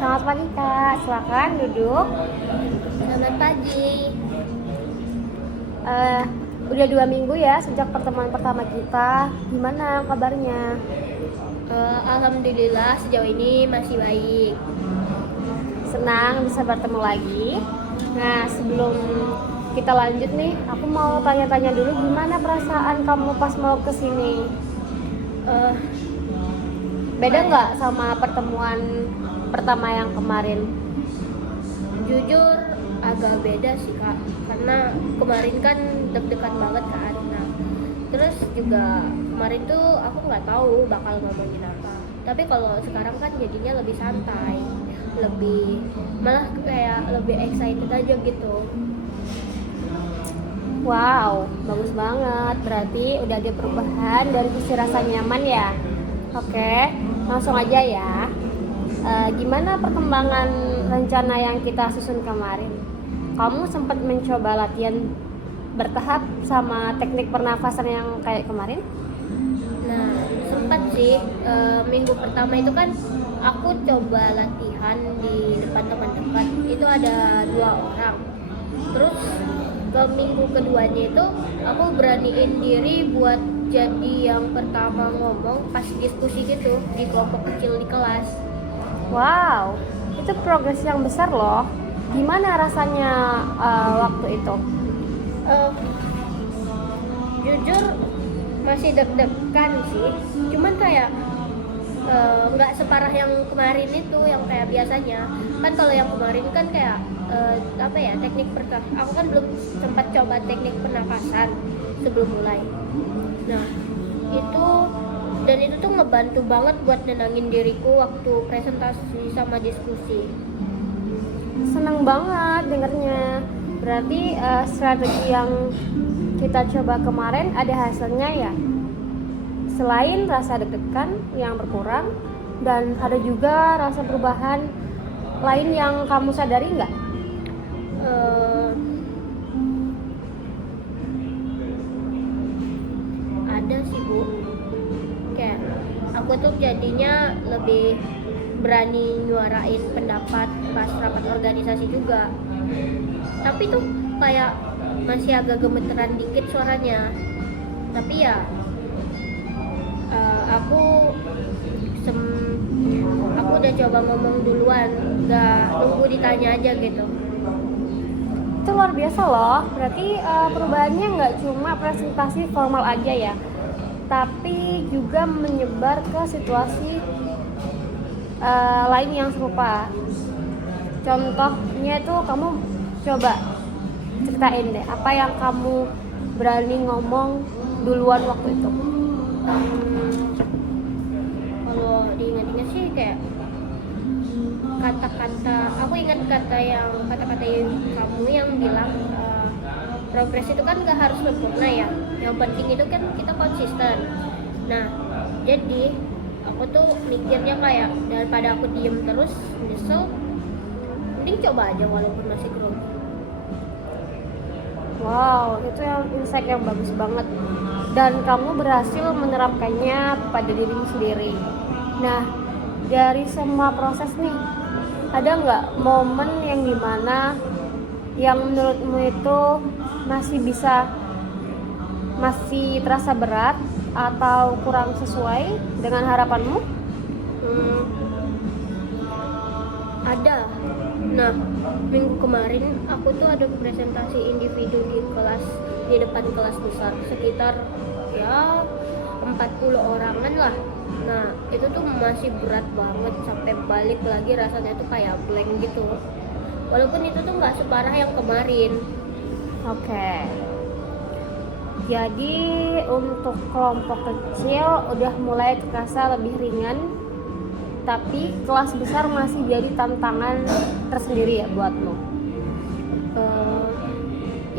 Selamat pagi Kak, silakan duduk. Selamat pagi. Eh, udah 2 minggu ya sejak pertemuan pertama kita. Gimana kabarnya? Alhamdulillah sejauh ini masih baik. Senang bisa bertemu lagi. Nah, sebelum kita lanjut nih, aku mau tanya-tanya dulu gimana perasaan kamu pas mau kesini? Eh, Beda nggak sama pertemuan pertama yang kemarin? Jujur agak beda sih Kak, karena kemarin kan deg-degan banget kan. Nah, terus juga kemarin tuh aku nggak tahu bakal ngomongin apa. Tapi kalau sekarang kan jadinya lebih santai, malah kayak lebih excited aja gitu. Wow, bagus banget. Berarti udah ada perubahan dari sisi rasa nyaman ya. Oke, langsung aja ya. Gimana perkembangan rencana yang kita susun kemarin? Kamu sempat mencoba latihan bertahap sama teknik pernafasan yang kayak kemarin? Nah, sempat sih minggu pertama itu kan aku coba latihan di depan teman dekat. Itu ada 2 orang. Terus ke minggu keduanya itu aku beraniin diri buat jadi yang pertama ngomong pas diskusi gitu di kelompok kecil di kelas. Wow, itu progres yang besar loh. Gimana rasanya waktu itu? Eh, Jujur masih deg-degan sih, cuman kayak nggak separah yang kemarin itu yang kayak biasanya. Kan kalau yang kemarin kan kayak apa ya, teknik pernafasan, aku kan belum sempat coba teknik pernafasan sebelum mulai. Nah itu, dan itu tuh ngebantu banget buat nenangin diriku waktu presentasi sama diskusi. Seneng banget dengernya. Berarti strategi yang kita coba kemarin ada hasilnya ya. Selain rasa deg-degan yang berkurang, dan ada juga rasa perubahan lain yang kamu sadari nggak? Eh, ada sih Bu, kayak aku tuh jadinya lebih berani nyuarain pendapat pas rapat organisasi juga. Tapi tuh kayak masih agak gemeteran dikit suaranya. Tapi ya aku aku udah coba ngomong duluan, gak nunggu ditanya aja gitu. Itu luar biasa loh. Berarti perubahannya nggak cuma presentasi formal aja ya, tapi juga menyebar ke situasi lain yang serupa. Contohnya itu kamu coba ceritain deh apa yang kamu berani ngomong duluan waktu itu. Kalau diingat-ingat sih kayak kata-kata, aku ingat kata-kata yang kamu yang bilang progres itu kan gak harus sempurna ya, yang penting itu kan kita konsisten. Nah jadi aku tuh mikirnya kayak daripada aku diem terus nyesel, mending coba aja walaupun masih grogi. Wow, itu yang insight yang bagus banget. Dan kamu berhasil menerapkannya pada dirimu sendiri. Nah, dari semua proses nih, ada nggak momen yang dimana yang menurutmu itu masih terasa berat atau kurang sesuai dengan harapanmu? Hmm, ada. Nah, minggu kemarin aku tuh ada presentasi individu di depan kelas besar, sekitar ya 40 orangan lah. Nah, itu tuh masih berat banget, sampai balik lagi rasanya tuh kayak blank gitu. Walaupun itu tuh nggak separah yang kemarin. Oke. Jadi untuk kelompok kecil udah mulai terasa lebih ringan, tapi kelas besar masih jadi tantangan tersendiri ya buatmu.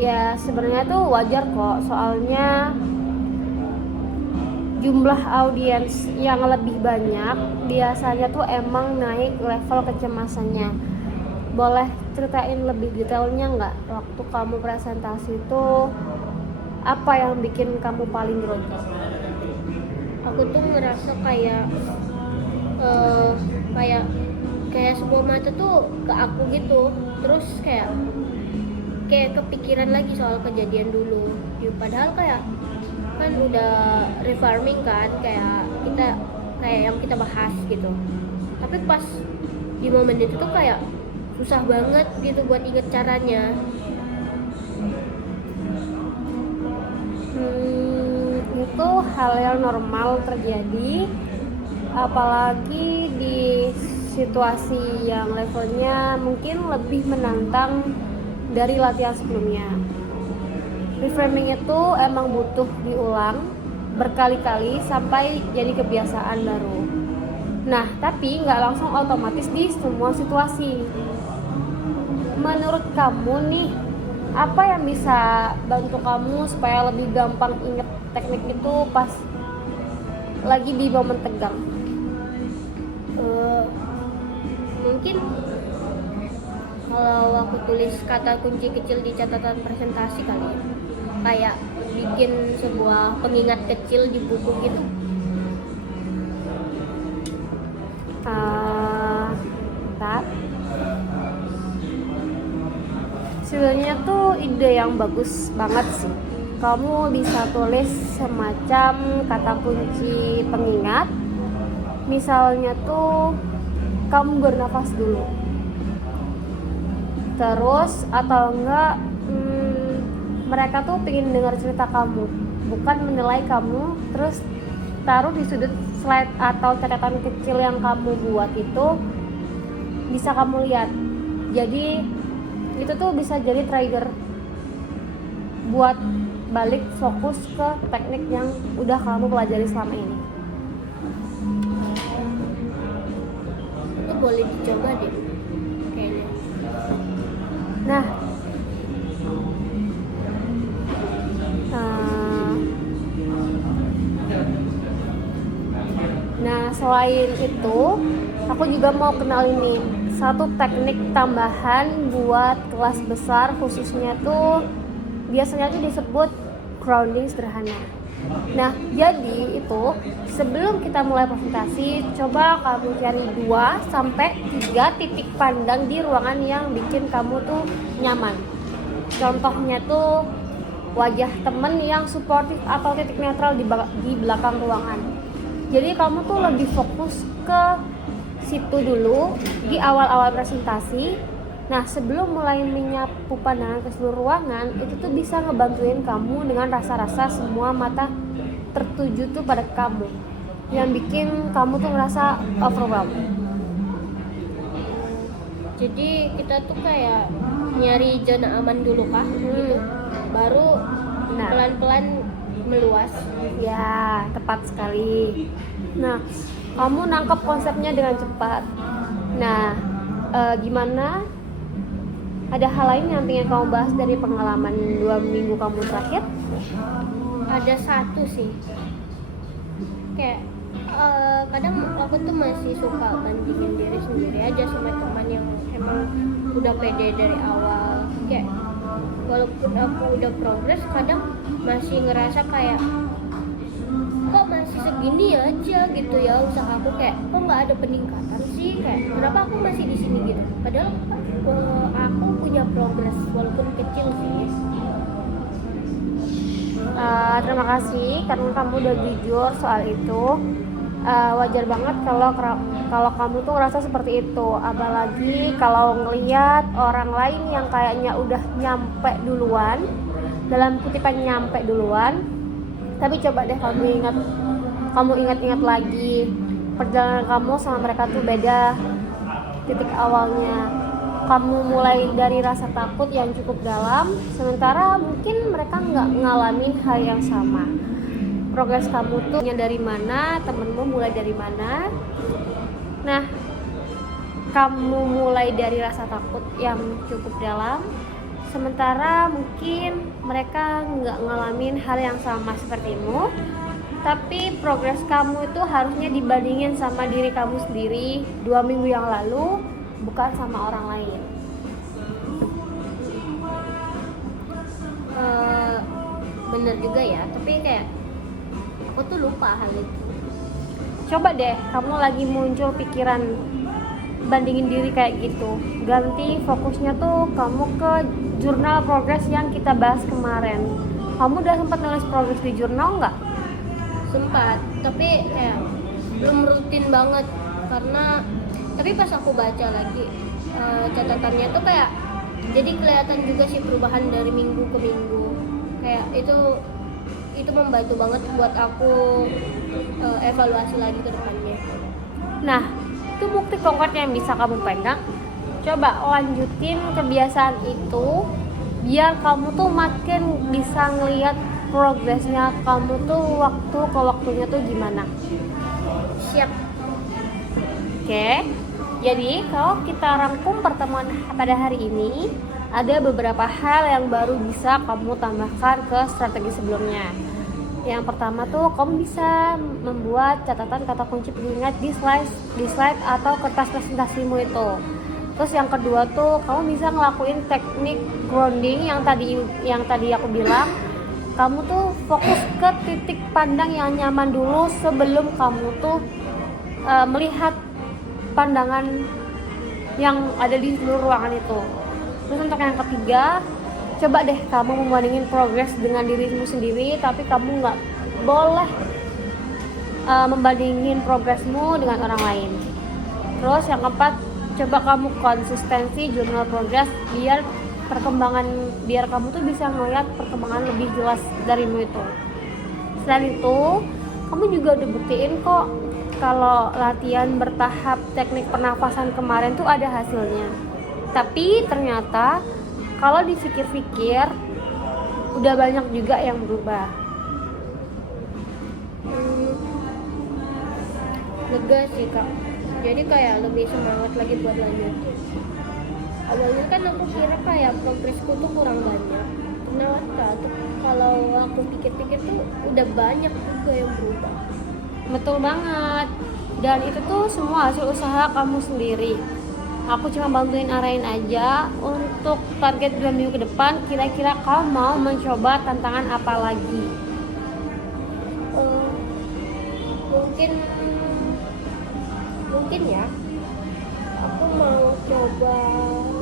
Ya sebenarnya tuh wajar kok, soalnya jumlah audiens yang lebih banyak biasanya tuh emang naik level kecemasannya. Boleh ceritain lebih detailnya nggak waktu kamu presentasi itu apa yang bikin kamu paling grogi? Aku tuh ngerasa kayak kayak kayak semua mata tuh ke aku gitu. Terus kayak kepikiran lagi soal kejadian dulu ya, padahal kayak kan udah refarming kan, kayak yang kita bahas gitu. Tapi pas di momen itu tuh kayak susah banget gitu buat inget caranya. Itu hal yang normal terjadi, apalagi di situasi yang levelnya mungkin lebih menantang dari latihan sebelumnya. Reframing itu emang butuh diulang berkali-kali sampai jadi kebiasaan baru. Nah, tapi nggak langsung otomatis di semua situasi. Menurut kamu nih, apa yang bisa bantu kamu supaya lebih gampang inget teknik itu pas lagi di momen tegang? Mungkin kalau aku tulis kata kunci kecil di catatan presentasi kali ya, kayak bikin sebuah pengingat kecil di buku gitu. Bentar. Sebenarnya tuh ide yang bagus banget sih. Kamu bisa tulis semacam kata kunci pengingat. Misalnya tuh kamu bernafas dulu. Terus atau enggak mereka tuh pengen dengar cerita kamu, bukan menilai kamu. Terus taruh di sudut slide atau catatan kecil yang kamu buat itu bisa kamu lihat. Jadi itu tuh bisa jadi trigger buat balik fokus ke teknik yang udah kamu pelajari selama ini. Itu boleh dicoba deh kayaknya. Nah, selain itu, aku juga mau kenalin nih satu teknik tambahan buat kelas besar, khususnya tuh biasanya tuh disebut grounding sederhana. Nah, jadi itu sebelum kita mulai presentasi, coba kamu cari 2-3 titik pandang di ruangan yang bikin kamu tuh nyaman. Contohnya tuh wajah temen yang suportif atau titik netral di belakang ruangan. Jadi kamu tuh lebih fokus ke situ dulu di awal-awal presentasi. Nah, sebelum mulai menyapu pandangan ke seluruh ruangan, itu tuh bisa ngebantuin kamu dengan rasa-rasa semua mata tertuju tuh pada kamu, yang bikin kamu tuh ngerasa overwhelmed. Jadi kita tuh kayak nyari zona aman dulu kah gitu, baru pelan-pelan meluas. Ya, tepat sekali. Nah, kamu nangkep konsepnya dengan cepat. Nah, gimana? Ada hal lain yang ingin kamu bahas dari pengalaman 2 minggu kamu terakhir? Ada satu sih, kayak kadang aku tuh masih suka bandingin diri sendiri aja sama teman yang emang udah pede dari awal. Kayak walaupun aku udah progres, kadang masih ngerasa kayak kok masih segini aja gitu ya usahaku, kayak kok nggak ada peningkatan sih, kayak kenapa aku masih di sini gitu, padahal aku punya progres walaupun kecil sih. Terima kasih karena kamu udah jujur soal itu. Wajar banget kalau kamu tuh ngerasa seperti itu, apalagi kalau ngelihat orang lain yang kayaknya udah nyampe duluan, dalam kutipan nyampe duluan. Tapi coba deh kamu ingat-ingat lagi perjalanan kamu sama mereka tuh beda. Titik awalnya kamu mulai dari rasa takut yang cukup dalam, sementara mungkin mereka nggak ngalamin hal yang sama. Progres kamu tuh dari mana, temenmu mulai dari mana. Nah, kamu mulai dari rasa takut yang cukup dalam, sementara mungkin mereka nggak ngalamin hal yang sama sepertimu. Tapi progres kamu itu harusnya dibandingin sama diri kamu sendiri 2 minggu yang lalu, bukan sama orang lain. Bener juga ya, tapi kayak aku tuh lupa hal itu. Coba deh kamu lagi muncul pikiran bandingin diri kayak gitu. Ganti fokusnya tuh kamu ke jurnal progress yang kita bahas kemarin. Kamu udah sempat nulis progress di jurnal nggak? Sempat, tapi kayak belum rutin banget karena tapi pas aku baca lagi catatannya tuh kayak jadi kelihatan juga sih perubahan dari minggu ke minggu. Kayak itu membantu banget buat aku evaluasi lagi ke depannya. Nah, itu bukti konkret yang bisa kamu pegang. Coba lanjutin kebiasaan itu biar kamu tuh makin bisa ngelihat progresnya kamu tuh waktu ke waktunya tuh gimana. Siap. Oke, jadi kalau kita rangkum pertemuan pada hari ini, ada beberapa hal yang baru bisa kamu tambahkan ke strategi sebelumnya. Yang pertama tuh kamu bisa membuat catatan kata kunci pengingat di slide atau kertas presentasimu itu. Terus yang kedua tuh kamu bisa ngelakuin teknik grounding yang tadi aku bilang. Kamu tuh fokus ke titik pandang yang nyaman dulu sebelum kamu tuh melihat pandangan yang ada di seluruh ruangan itu. Terus untuk yang ketiga, coba deh kamu membandingin progres dengan dirimu sendiri, tapi kamu nggak boleh membandingin progresmu dengan orang lain. Terus yang keempat, coba kamu konsistensi jurnal progress biar kamu tuh bisa ngeliat perkembangan lebih jelas darimu itu. Selain itu, kamu juga udah buktiin kok kalau latihan bertahap teknik pernafasan kemarin tuh ada hasilnya. Tapi ternyata kalau dipikir-pikir udah banyak juga yang berubah. Lega sih kak, jadi kayak lebih semangat lagi buat lanjut. Awalnya kan aku kira kayak progresku tuh kurang banyak, ternyata kalau aku pikir-pikir tuh udah banyak juga yang berubah. Betul banget, dan itu tuh semua hasil usaha kamu sendiri. Aku cuma bantuin arahin aja. Untuk target 2 minggu ke depan, kira-kira kamu mau mencoba tantangan apa lagi? Mungkin ya aku mau coba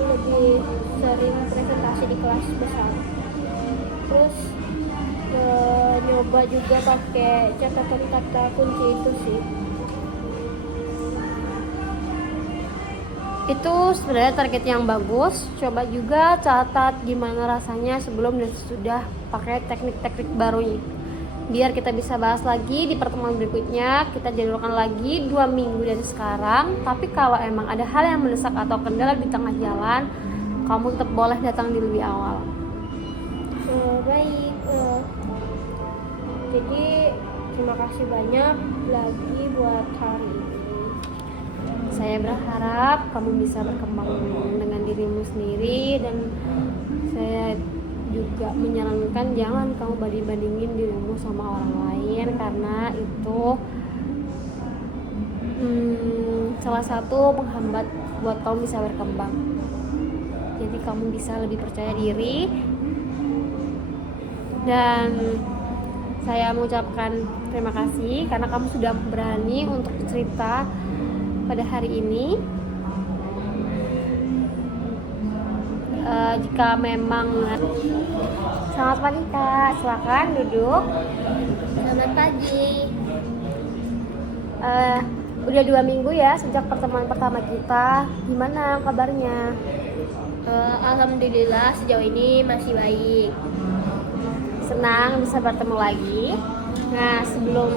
lebih sering presentasi di kelas besar, terus nyoba juga pakai catatan kata kunci itu sih. Itu sebenarnya target yang bagus. Coba juga catat gimana rasanya sebelum dan sesudah pakai teknik-teknik baru ini, biar kita bisa bahas lagi di pertemuan berikutnya. Kita jadwalkan lagi 2 minggu dari sekarang. Tapi kalau emang ada hal yang mendesak atau kendala di tengah jalan, kamu tetap boleh datang di lebih awal. Baik, jadi terima kasih banyak lagi buat hari ini. Saya berharap kamu bisa berkembang dengan dirimu sendiri, dan saya juga menyarankan jangan kamu banding-bandingin dirimu sama orang lain, karena itu salah satu penghambat buat kamu bisa berkembang. Jadi kamu bisa lebih percaya diri, dan saya mengucapkan terima kasih karena kamu sudah berani untuk cerita pada hari ini. Jika memang selamat pagi kak, silakan duduk. Selamat pagi. Udah 2 minggu ya sejak pertemuan pertama kita, gimana kabarnya? Alhamdulillah sejauh ini masih baik. Senang bisa bertemu lagi. Nah, sebelum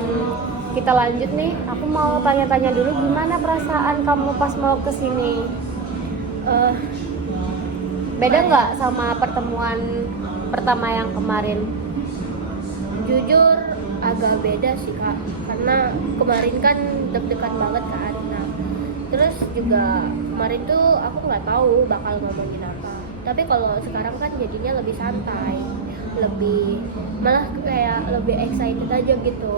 kita lanjut nih, aku mau tanya-tanya dulu gimana perasaan kamu pas mau kesini? Beda nggak sama pertemuan pertama yang kemarin? Jujur agak beda sih kak, karena kemarin kan deg-degan banget kan. Nah, terus juga kemarin tuh aku nggak tahu bakal ngomongin apa. Tapi kalau sekarang kan jadinya lebih santai, malah kayak lebih excited aja gitu.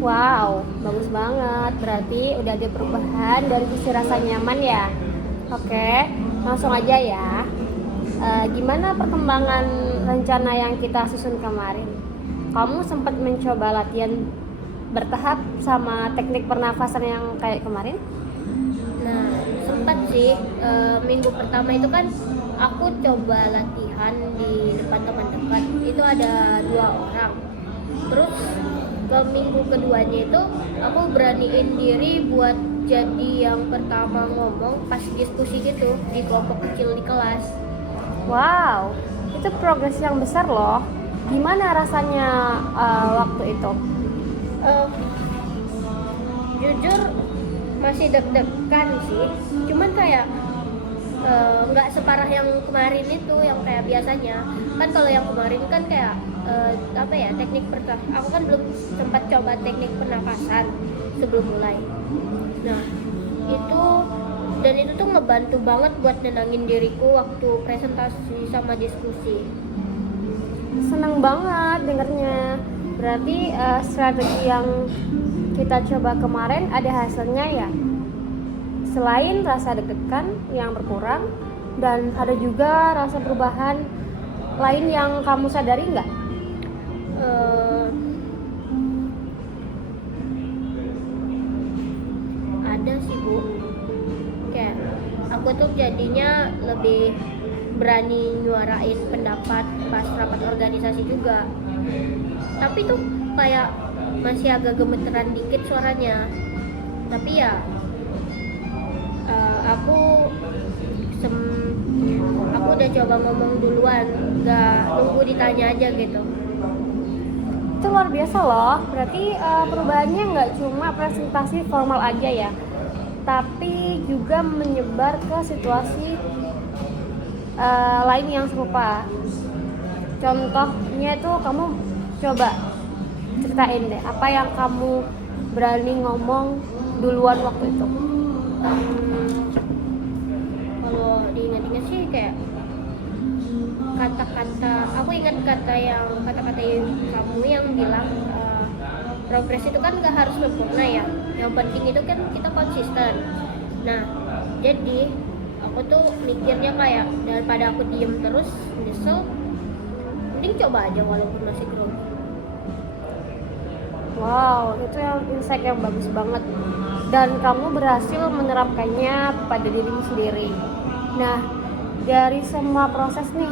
Wow, bagus banget. Berarti udah ada perubahan dari sisi rasa nyaman ya. Oke, langsung aja ya. Gimana perkembangan rencana yang kita susun kemarin? Kamu sempat mencoba latihan bertahap sama teknik pernafasan yang kayak kemarin? Nah, sempat sih minggu pertama itu kan aku coba latihan di depan teman dekat. Itu ada 2 orang. Terus ke minggu keduanya itu aku beraniin diri buat jadi yang pertama ngomong pas diskusi gitu di kelompok kecil di kelas. Wow, itu progres yang besar loh. Gimana rasanya waktu itu? Eh, Jujur masih deg-degan sih, cuman kayak nggak separah yang kemarin itu yang kayak biasanya. Kan kalau yang kemarin kan kayak apa ya, teknik pernafasan, aku kan belum sempat coba teknik pernafasan sebelum mulai. Nah itu, dan itu tuh ngebantu banget buat nenangin diriku waktu presentasi sama diskusi. Seneng banget dengernya. Berarti strategi yang kita coba kemarin ada hasilnya ya. Selain rasa deg-degan yang berkurang, dan ada juga rasa perubahan lain yang kamu sadari nggak? Eh, ada sih Bu, kayak aku tuh jadinya lebih berani nyuarain pendapat pas rapat organisasi juga, tapi tuh kayak masih agak gemeteran dikit suaranya. Tapi ya aku udah coba ngomong duluan, gak nunggu ditanya aja gitu. Itu luar biasa loh. Berarti perubahannya nggak cuma presentasi formal aja ya, tapi juga menyebar ke situasi lain yang serupa. Contohnya itu kamu coba ceritain deh apa yang kamu berani ngomong duluan waktu itu. Kalau diingat-ingat sih kayak kata-kata, aku ingat kata-kata yang kamu yang bilang progres itu kan gak harus sempurna ya, yang penting itu kan kita konsisten. Nah jadi aku tuh mikirnya kayak daripada aku diem terus nyesel, mending coba aja walaupun masih grogi. Wow, itu yang insight yang bagus banget. Dan kamu berhasil menerapkannya pada dirimu sendiri. Nah, dari semua proses nih,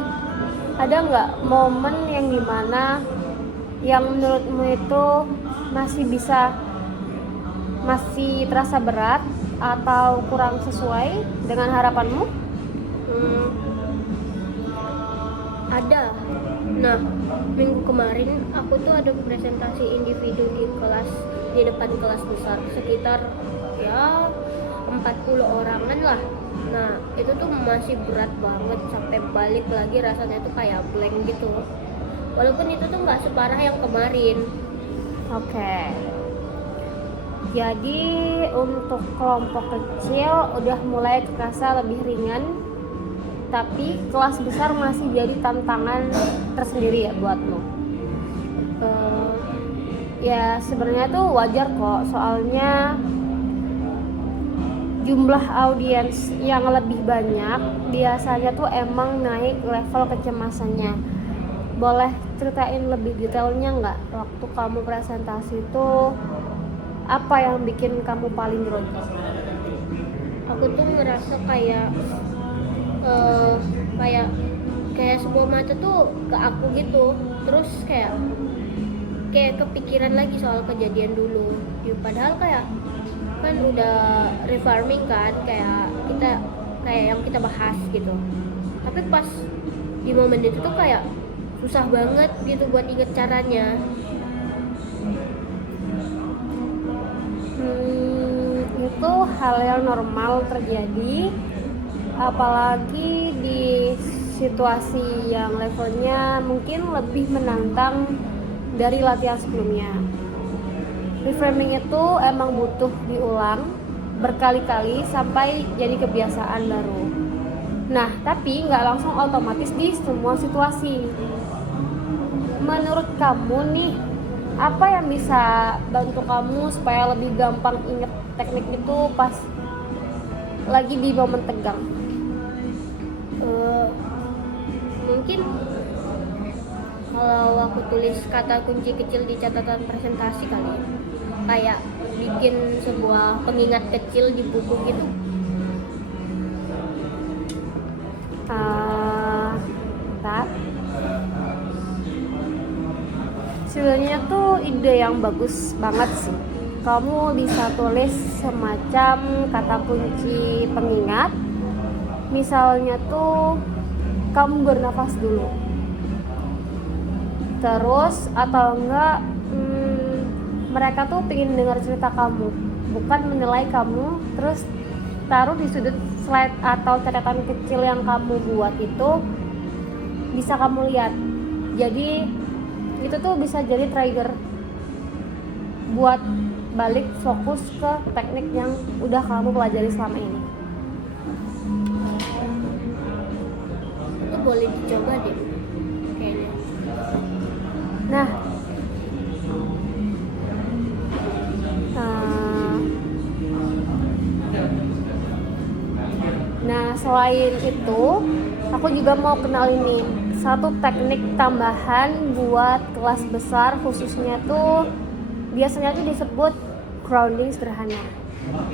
ada nggak momen yang dimana yang menurutmu itu masih terasa berat atau kurang sesuai dengan harapanmu? Ada. Nah, minggu kemarin aku tuh ada presentasi individu di depan kelas besar, sekitar ya 40 orangan lah. Nah, itu tuh masih berat banget, sampai balik lagi rasanya tuh kayak blank gitu. Walaupun itu tuh nggak separah yang kemarin. Oke. Jadi untuk kelompok kecil udah mulai terasa lebih ringan, tapi kelas besar masih jadi tantangan tersendiri ya buatmu. Ya sebenarnya tuh wajar kok, soalnya jumlah audiens yang lebih banyak biasanya tuh emang naik level kecemasannya. Boleh ceritain lebih detailnya nggak waktu kamu presentasi itu apa yang bikin kamu paling grogi? Aku tuh ngerasa kayak semua mata tuh ke aku gitu. Terus kayak kepikiran lagi soal kejadian dulu ya, padahal kayak kan udah refarming kan, kayak yang kita bahas gitu. Tapi pas di momen itu tuh kayak susah banget gitu buat inget caranya. Itu hal yang normal terjadi, apalagi di situasi yang levelnya mungkin lebih menantang dari latihan sebelumnya. Reframing itu emang butuh diulang berkali-kali sampai jadi kebiasaan baru. Nah, tapi nggak langsung otomatis di semua situasi. Menurut kamu nih, apa yang bisa bantu kamu supaya lebih gampang inget teknik itu pas lagi di momen tegang? Mungkin kalau aku tulis kata kunci kecil di catatan presentasi kali ya, kayak bikin sebuah pengingat kecil di buku gitu. Sebenarnya tuh ide yang bagus banget sih. Kamu bisa tulis semacam kata kunci pengingat. Misalnya tuh kamu bernafas dulu. Terus atau enggak mereka tuh pengen dengar cerita kamu, bukan menilai kamu. Terus taruh di sudut slide atau catatan kecil yang kamu buat itu bisa kamu lihat. Jadi itu tuh bisa jadi trigger buat balik fokus ke teknik yang udah kamu pelajari selama ini. Itu boleh dicoba deh kayaknya. Nah, selain itu aku juga mau kenalin nih satu teknik tambahan buat kelas besar, khususnya tuh biasanya tuh disebut grounding sederhana.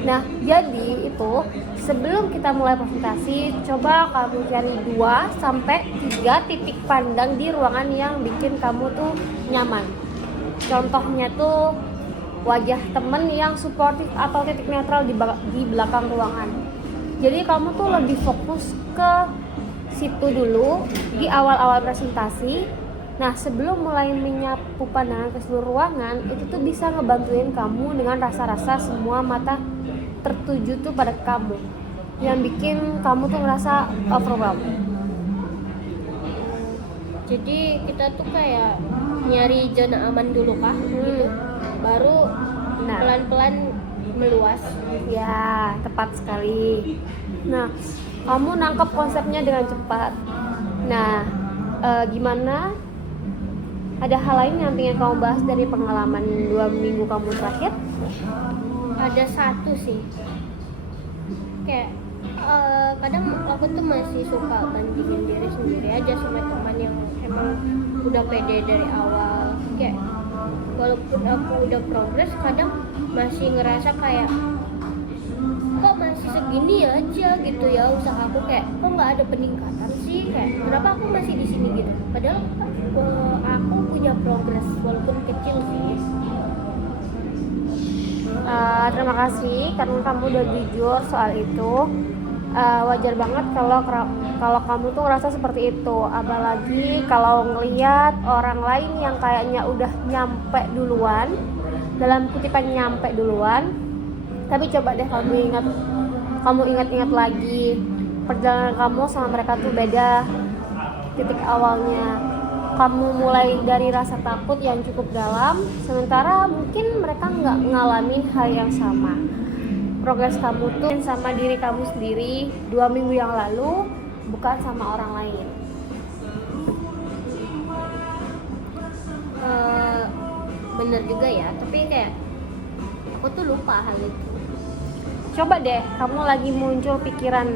Nah, jadi itu sebelum kita mulai presentasi, coba kamu cari 2 sampai 3 titik pandang di ruangan yang bikin kamu tuh nyaman. Contohnya tuh wajah temen yang suportif atau titik netral di belakang ruangan. Jadi kamu tuh lebih fokus ke situ dulu di awal-awal presentasi. Nah, sebelum mulai menyapu pandangan ke seluruh ruangan, itu tuh bisa ngebantuin kamu dengan rasa-rasa semua mata tertuju tuh pada kamu, yang bikin kamu tuh ngerasa overwhelmed. Jadi kita tuh kayak nyari zona aman dulu kah? Gitu. Baru pelan-pelan meluas. Ya, tepat sekali. Nah, kamu nangkep konsepnya dengan cepat. Nah, gimana? Ada hal lain yang ingin kamu bahas dari pengalaman 2 minggu kamu terakhir? Ada satu sih, kayak kadang aku tuh masih suka bandingin diri sendiri aja sama teman yang emang udah pede dari awal. Kayak walaupun aku udah progres, kadang masih ngerasa kayak kok masih segini aja gitu ya usaha aku, kayak kok nggak ada peningkatan sih, kayak kenapa aku masih di sini gitu. Padahal aku punya progres walaupun kecil sih. Terima kasih karena kamu udah jujur soal itu. Wajar banget kalau kamu tuh ngerasa seperti itu, apalagi kalau ngelihat orang lain yang kayaknya udah nyampe duluan, dalam kutipan nyampe duluan. Tapi coba deh kamu ingat-ingat lagi perjalanan kamu sama mereka tuh beda. Titik awalnya kamu mulai dari rasa takut yang cukup dalam, sementara mungkin mereka nggak ngalamin hal yang sama. Progres kamu tuh sama diri kamu sendiri 2 minggu yang lalu, bukan sama orang lain. Bener juga ya, tapi kayak aku tuh lupa hal itu. Coba deh kamu lagi muncul pikiran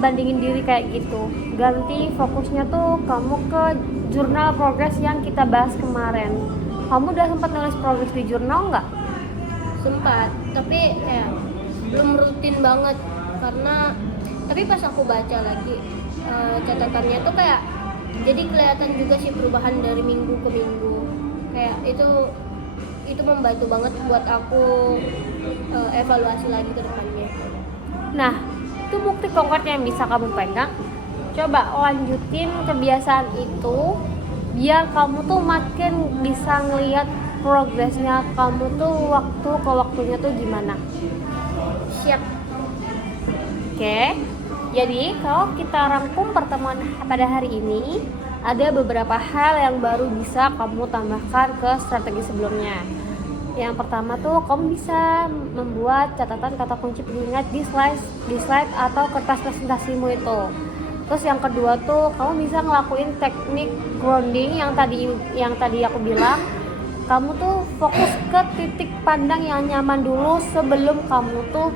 bandingin diri kayak gitu, ganti fokusnya tuh kamu ke jurnal progres yang kita bahas kemarin. Kamu udah sempat nulis progres di jurnal nggak? Sempat, tapi kayak belum rutin banget, karena tapi pas aku baca lagi catatannya tuh kayak jadi kelihatan juga sih perubahan dari minggu ke minggu. Kayak itu membantu banget buat aku evaluasi lagi ke depannya. Nah, itu bukti konkret yang bisa kamu pegang. Coba lanjutin kebiasaan itu biar kamu tuh makin bisa ngelihat progresnya kamu tuh waktu ke waktunya tuh gimana. Siap. Oke, jadi kalau kita rangkum pertemuan pada hari ini, ada beberapa hal yang baru bisa kamu tambahkan ke strategi sebelumnya. Yang pertama tuh kamu bisa membuat catatan kata kunci pengingat di slide atau kertas presentasimu itu. Terus yang kedua tuh kamu bisa ngelakuin teknik grounding yang tadi aku bilang. Kamu tuh fokus ke titik pandang yang nyaman dulu sebelum kamu tuh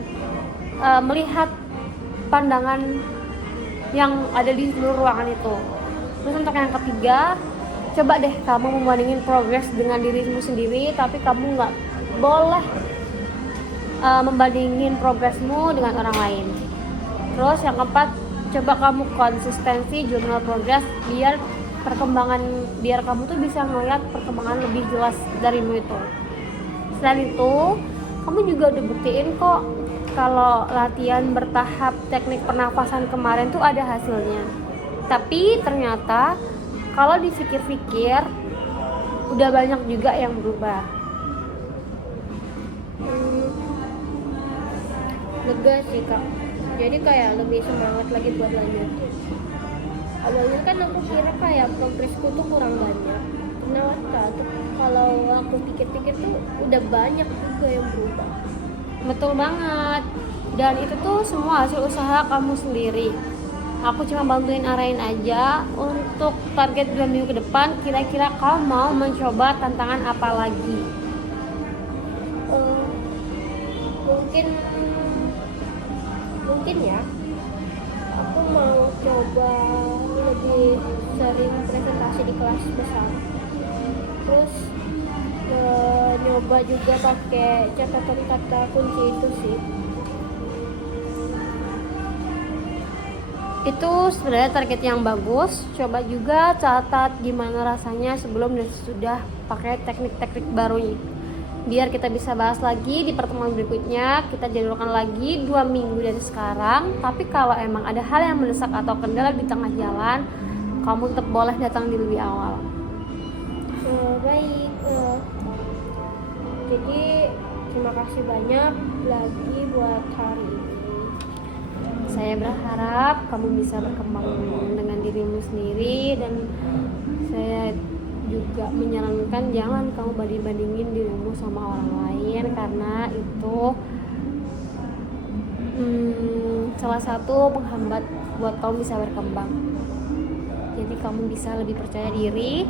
melihat pandangan yang ada di seluruh ruangan itu. Terus untuk yang ketiga, coba deh kamu membandingin progres dengan dirimu sendiri, tapi kamu nggak boleh membandingin progresmu dengan orang lain. Terus yang keempat, coba kamu konsistensi jurnal progres biar perkembangan, biar kamu tuh bisa ngeliat perkembangan lebih jelas darimu itu. Selain itu, kamu juga udah buktiin kok kalau latihan bertahap teknik pernafasan kemarin tuh ada hasilnya. Tapi ternyata kalau dipikir-pikir udah banyak juga yang berubah. Lega sih kak, jadi kayak lebih semangat lagi buat lanjutin. Awalnya kan aku kira kayak progresku tuh kurang banyak, ternyata tuh kalau aku pikir-pikir tuh udah banyak juga yang berubah. Betul banget. Dan itu tuh semua hasil usaha kamu sendiri. Aku cuma bantuin arahin aja. Untuk target 2 minggu ke depan, kira-kira kamu mau mencoba tantangan apa lagi? Eh, mungkin ya aku mau coba lebih sering presentasi di kelas besar, terus nyoba juga pakai catatan kata kunci itu sih. Itu sebenarnya target yang bagus. Coba juga catat gimana rasanya sebelum dan sesudah pakai teknik-teknik baru ini, biar kita bisa bahas lagi di pertemuan berikutnya. Kita jadwalkan lagi 2 minggu dari sekarang. Tapi kalau emang ada hal yang mendesak atau kendala di tengah jalan, kamu tetap boleh datang di lebih awal. Baik, jadi terima kasih banyak lagi buat hari ini. Saya berharap kamu bisa berkembang dengan dirimu sendiri, dan saya juga menyarankan jangan kamu banding-bandingin dirimu sama orang lain, karena itu salah satu penghambat buat kamu bisa berkembang. Jadi kamu bisa lebih percaya diri,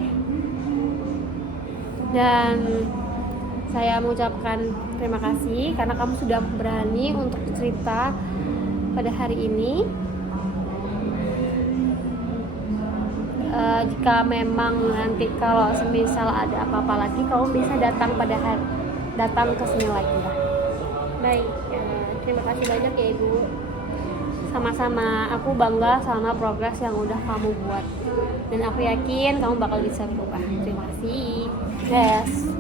dan saya mengucapkan terima kasih karena kamu sudah berani untuk cerita pada hari ini. Jika memang nanti kalau semisal ada apa-apa lagi, kamu bisa datang ke sini lagi ya. Baik, terima kasih banyak ya Ibu. Sama-sama, aku bangga sama progres yang udah kamu buat, dan aku yakin kamu bakal bisa berubah. Terima kasih. Yes.